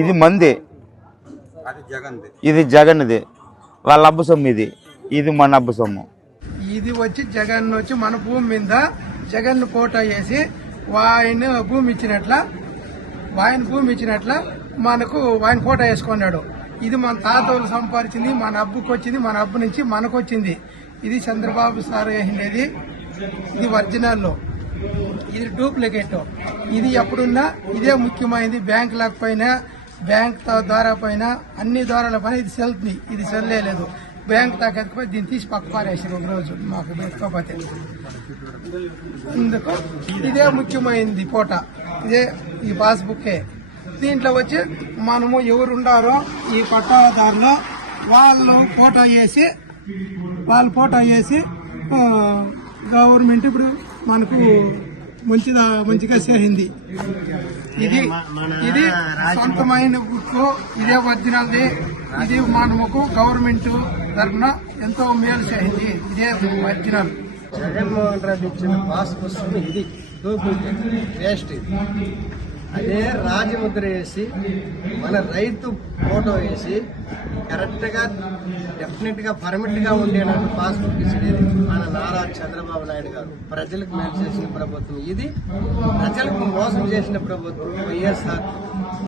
ఇది మంది, ఇది జగన్ది, వాళ్ళ అబ్బు సొమ్ము ఇది మన అబ్బు సొమ్ము. ఇది వచ్చి జగన్ వచ్చి మన భూమి మీద జగన్ ఫోటో వేసి ఆయన భూమి ఇచ్చినట్ల మనకు ఆయన ఫోటో వేసుకున్నాడు. ఇది మన తాతలు సంపాదించింది, మన అబ్బుకి వచ్చింది, మన అబ్బు నుంచి మనకు వచ్చింది. ఇది చంద్రబాబు సార్ వేసిండేది, ఇది ఒరిజినల్, ఇది డూప్లికేట్. ఇది ఎప్పుడున్నా ఇదే ముఖ్యమైనది. బ్యాంక్ లేకపోయినా, బ్యాంక్ ద్వారా పైన, అన్ని ద్వారాల పైన ఇది సెల్ని, ఇది సెల్లేదు. బ్యాంక్ తాకెత్తుకుపోయి దీన్ని తీసి పక్క పారేసారు ఒక రోజు మాకు ఎత్తుకోపోతే. ఇందుకు ఇదే ముఖ్యమైనది ఫోటో, ఇదే ఈ పాస్బుక్కే. దీంట్లో వచ్చి మనము ఎవరుండారో ఈ పట్టాదారులు వాళ్ళు ఫోటో వేసి గవర్నమెంట్ ఇప్పుడు మనకు మంచిగా చేసింది. ఇది సొంతమైన బుక్, ఇదే ఒరిజినల్ది. ఇది మనకు గవర్నమెంట్ తరఫున ఎంతో మేలు చేసింది. ఇదే ఒరిజినల్. జగన్మోహన్ రెడ్డి ఇచ్చిన పాస్ పుస్తకం ఇది డూప్లికేట్ వేస్ట్. అదే రాజముద్ర వేసి మన రైతు ఫోటో వేసి కరెక్ట్ గా డెఫినెట్ గా పర్మిట్ గా ఉండేటట్టు పాస్బుక్ ఇచ్చేది మన నారా చంద్రబాబు నాయుడు గారు. ప్రజలకు మేలు చేసిన ప్రభుత్వం ఇది, ప్రజలకు మోసం చేసిన ప్రభుత్వం వైఎస్ఆర్.